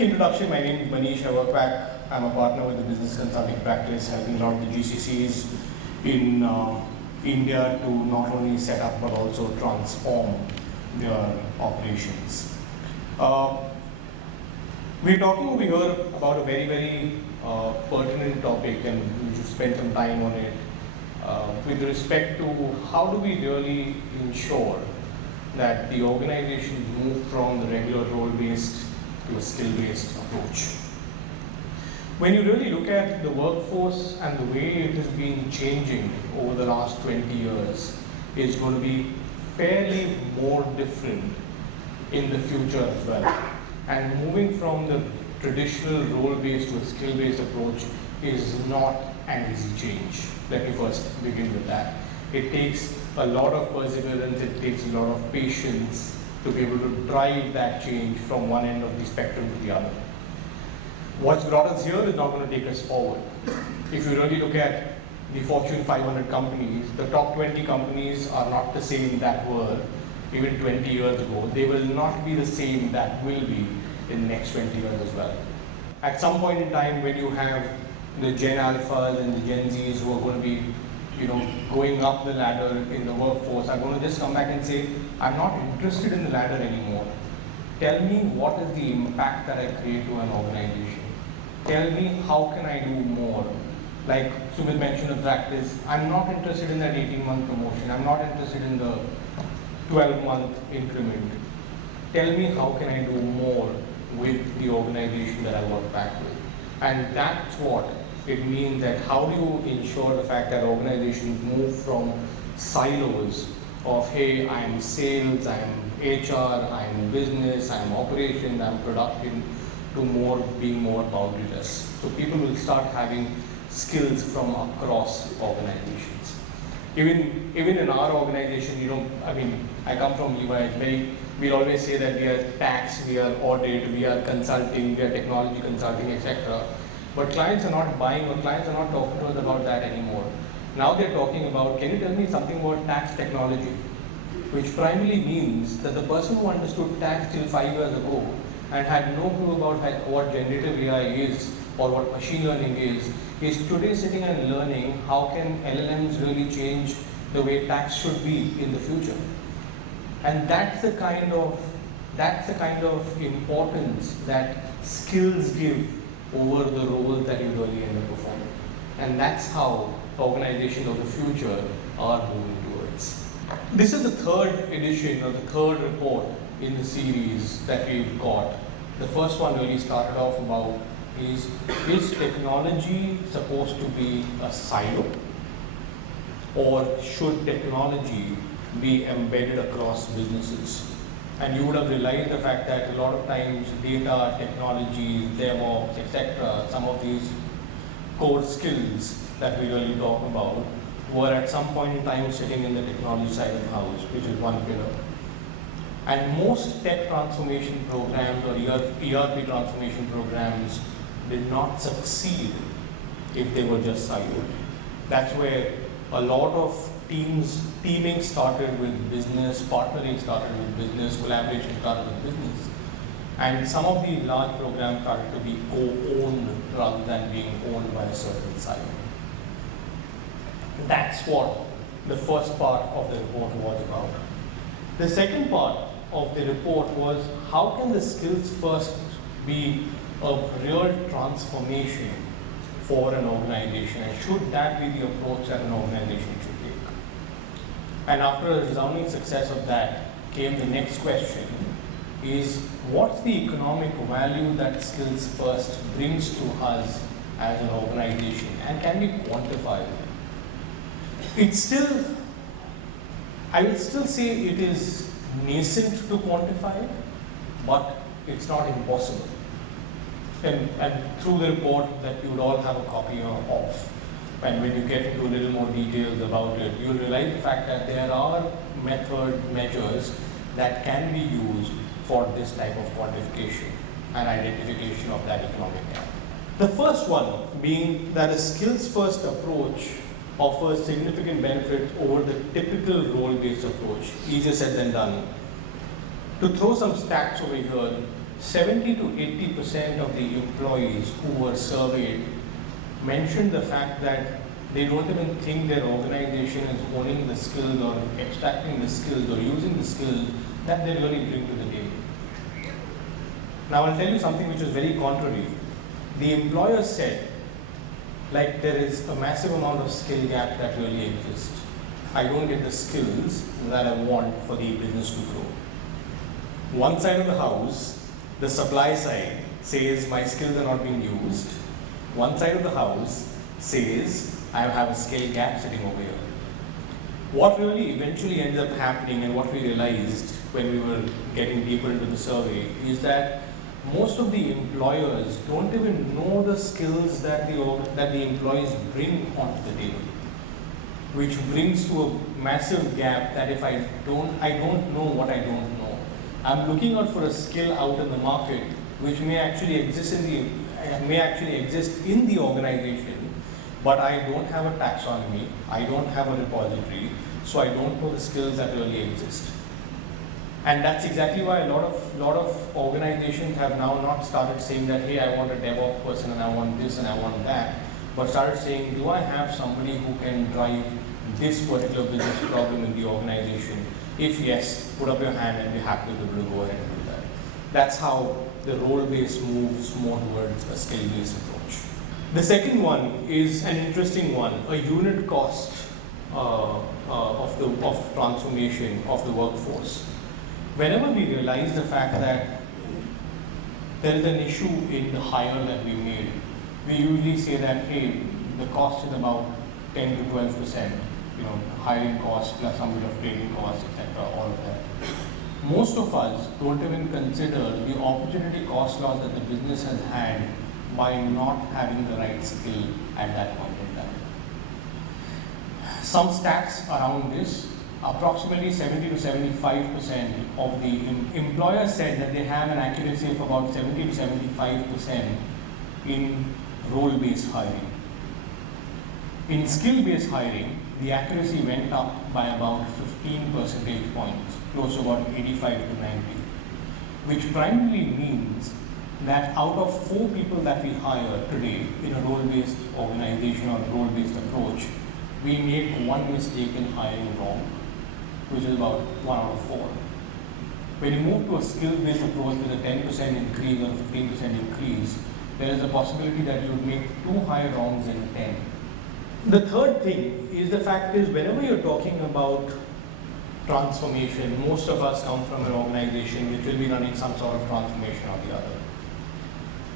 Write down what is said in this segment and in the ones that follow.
Quick introduction, my name is Manish, I work back, I'm a partner with the business consulting practice, helping a lot of the GCCs in India to not only set up but also transform their operations. We're talking over here about a very pertinent topic, and we should spend some time on it with respect to how do we really ensure that the organizations move from the regular role-based to a skill-based approach. When you really look at the workforce and the way it has been changing over the last 20 years, it's going to be fairly more different in the future as well. And moving from the traditional role-based to a skill-based approach is not an easy change. Let me first begin with that. It takes a lot of perseverance, it takes a lot of patience to be able to drive that change from one end of the spectrum to the other. What's brought us here is not going to take us forward. If you really look at the Fortune 500 companies, the top 20 companies are not the same that were even 20 years ago. They will not be the same that will be in the next 20 years as well. At some point in time, when you have the Gen Alphas and the Gen Zs who are going to be going up the ladder in the workforce, are going to just come back and say, I'm not interested in the ladder anymore. Tell me what is the impact that I create to an organization. Tell me how can I do more. Like Sumit mentioned, the fact is, I'm not interested in that 18-month promotion. I'm not interested in the 12-month increment. Tell me how can I do more with the organization that I work back with. And that's what it means, that how do you ensure the fact that organizations move from silos of, hey, I'm sales, I'm HR, I'm business, I'm operations, I'm production, to being more boundaryless. So people will start having skills from across organizations. Even in our organization, I come from EY, we always say that we are tax, we are audit, we are consulting, we are technology consulting, etc. But clients are not buying, or clients are not talking to us about that anymore. Now they're talking about, can you tell me something about tax technology? Which primarily means that the person who understood tax till 5 years ago and had no clue about what generative AI is or what machine learning is today sitting and learning how can LLMs really change the way tax should be in the future. And that's the kind of importance that skills give over the roles that you really end up performing. And that's how organizations of the future are moving towards. This is the third edition, or the third report in the series that we've got. The first one really started off about is technology supposed to be a silo, or should technology be embedded across businesses? And you would have realized the fact that a lot of times data, technology, DevOps, etc., some of these core skills that we really talk about were at some point in time sitting in the technology side of the house, which is one pillar. And most tech transformation programs or ERP transformation programs did not succeed if they were just siloed. That's where a lot of teaming started with business, partnering started with business, collaboration started with business. And some of the large programs started to be co-owned rather than being owned by a certain silo. That's what the first part of the report was about. The second part of the report was, how can the skills first be a real transformation for an organization, and should that be the approach that an organization should take? And after a resounding success of that came the next question, is what's the economic value that skills first brings to us as an organization, and can we quantify it? It's still, I will still say it is nascent to quantify it, but it's not impossible. And through the report that you would all have a copy of, and when you get into a little more details about it, you'll realize the fact that there are measures that can be used for this type of quantification and identification of that economic gap. The first one being that a skills-first approach offers significant benefits over the typical role-based approach. Easier said than done. To throw some stats over here, 70 to 80% of the employees who were surveyed mentioned the fact that they don't even think their organization is owning the skills or extracting the skills or using the skills that they really bring to the table. Now I'll tell you something which is very contrary. The employer said, like, there is a massive amount of skill gap that really exists. I don't get the skills that I want for the business to grow. One side of the house, the supply side, says my skills are not being used. One side of the house says I have a skill gap sitting over here. What really eventually ends up happening, and what we realized when we were getting deeper into the survey, is that most of the employers don't even know the skills that the employees bring onto the table, which brings to a massive gap that if I don't know what I don't know. I'm looking out for a skill out in the market which may actually exist in the organization, but I don't have a taxonomy, I don't have a repository, so I don't know the skills that really exist. And that's exactly why a lot of organizations have now not started saying that, hey, I want a DevOps person and I want this and I want that, but started saying, do I have somebody who can drive this particular business problem in the organization? If yes, put up your hand and be happy to be able to go ahead and do that. That's how the role-based moves more towards a skill-based approach. The second one is an interesting one, a unit cost of transformation of the workforce. Whenever we realize the fact that there is an issue in the hire that we made, we usually say that, hey, the cost is about 10 to 12%, hiring costs plus some bit of training costs, etc., all of that. Most of us don't even consider the opportunity cost loss that the business has had by not having the right skill at that point in time. Some stats around this: approximately 70 to 75% of the employers said that they have an accuracy of about 70 to 75% in role-based hiring. In skill-based hiring, the accuracy went up by about 15 percentage points, close to about 85 to 90, which primarily means that out of 4 people that we hire today in a role-based organization or role-based approach, we make one mistake in hiring wrong, which is about 1 out of 4. When you move to a skill-based approach with a 10% increase or 15% increase, there is a possibility that you would make 2 hire wrongs in 10. The third thing is the fact is, whenever you're talking about transformation, most of us come from an organization which will be running some sort of transformation or the other.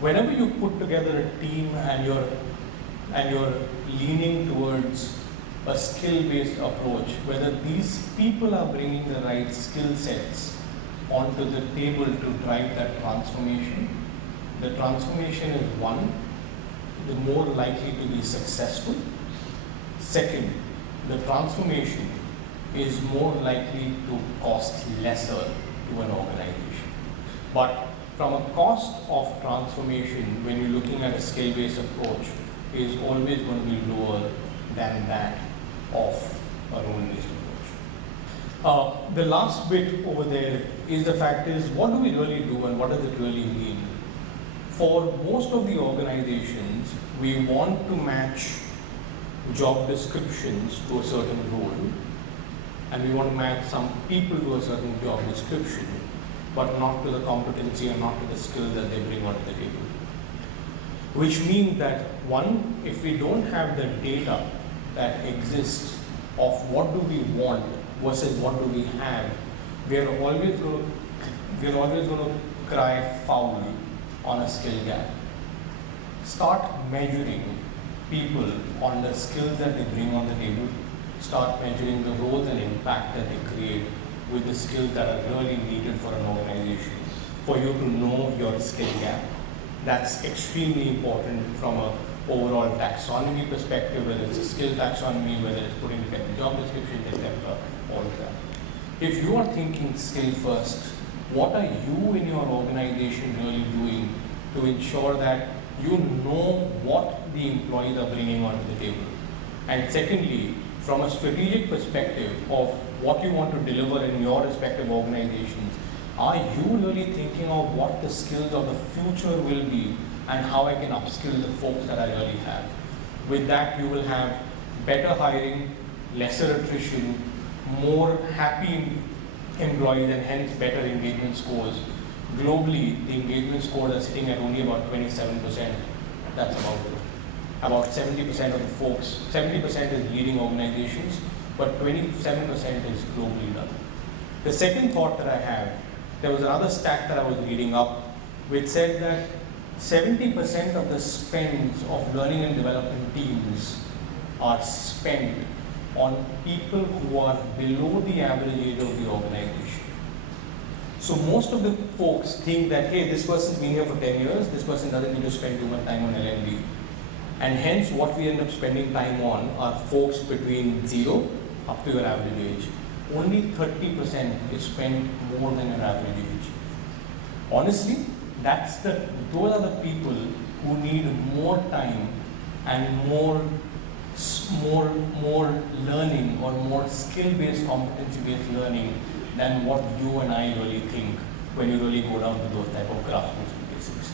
Whenever you put together a team and you're leaning towards a skill-based approach, whether these people are bringing the right skill sets onto the table to drive that transformation, the transformation is one, the more likely to be successful. Second, the transformation is more likely to cost lesser to an organization. But from a cost of transformation, when you're looking at a skill-based approach, is always going to be lower than that of a role-based approach. The last bit over there is the fact is, what do we really do and what does it really mean? For most of the organizations, we want to match job descriptions to a certain role, and we want to match some people to a certain job description, but not to the competency and not to the skills that they bring onto the table. Which means that, one, if we don't have the data that exists of what do we want versus what do we have, we're always going to cry foul on a skill gap. Start measuring people on the skills that they bring on the table. Start measuring the roles and impact that they create with the skills that are really needed for an organization, for you to know your skill gap. That's extremely important from an overall taxonomy perspective, whether it's a skill taxonomy, whether it's putting together job description, etc., all of that. If you are thinking skill first, what are you in your organization really doing to ensure that you know what the employees are bringing onto the table? And secondly, from a strategic perspective of what you want to deliver in your respective organizations, Are you really thinking of what the skills of the future will be and how I can upskill the folks that I really have? With that, you will have better hiring, lesser attrition, more happy employees, and hence better engagement scores. Globally, the engagement scores are sitting at only about 27%. That's about 70% of the folks. 70% is leading organizations, but 27% is globally done. The second thought that I have, there was another stat that I was reading up, which said that 70% of the spends of learning and development teams are spent on people who are below the average age of the organization. So most of the folks think that, hey, this person's been here for 10 years, this person doesn't need to spend too much time on L&D. And hence what we end up spending time on are folks between 0 up to your average age. Only 30% is spent more than your average age. Honestly, those are the people who need more time and more learning or more skill-based, competency-based learning than what you and I really think when you really go down to those type of grassroots basics.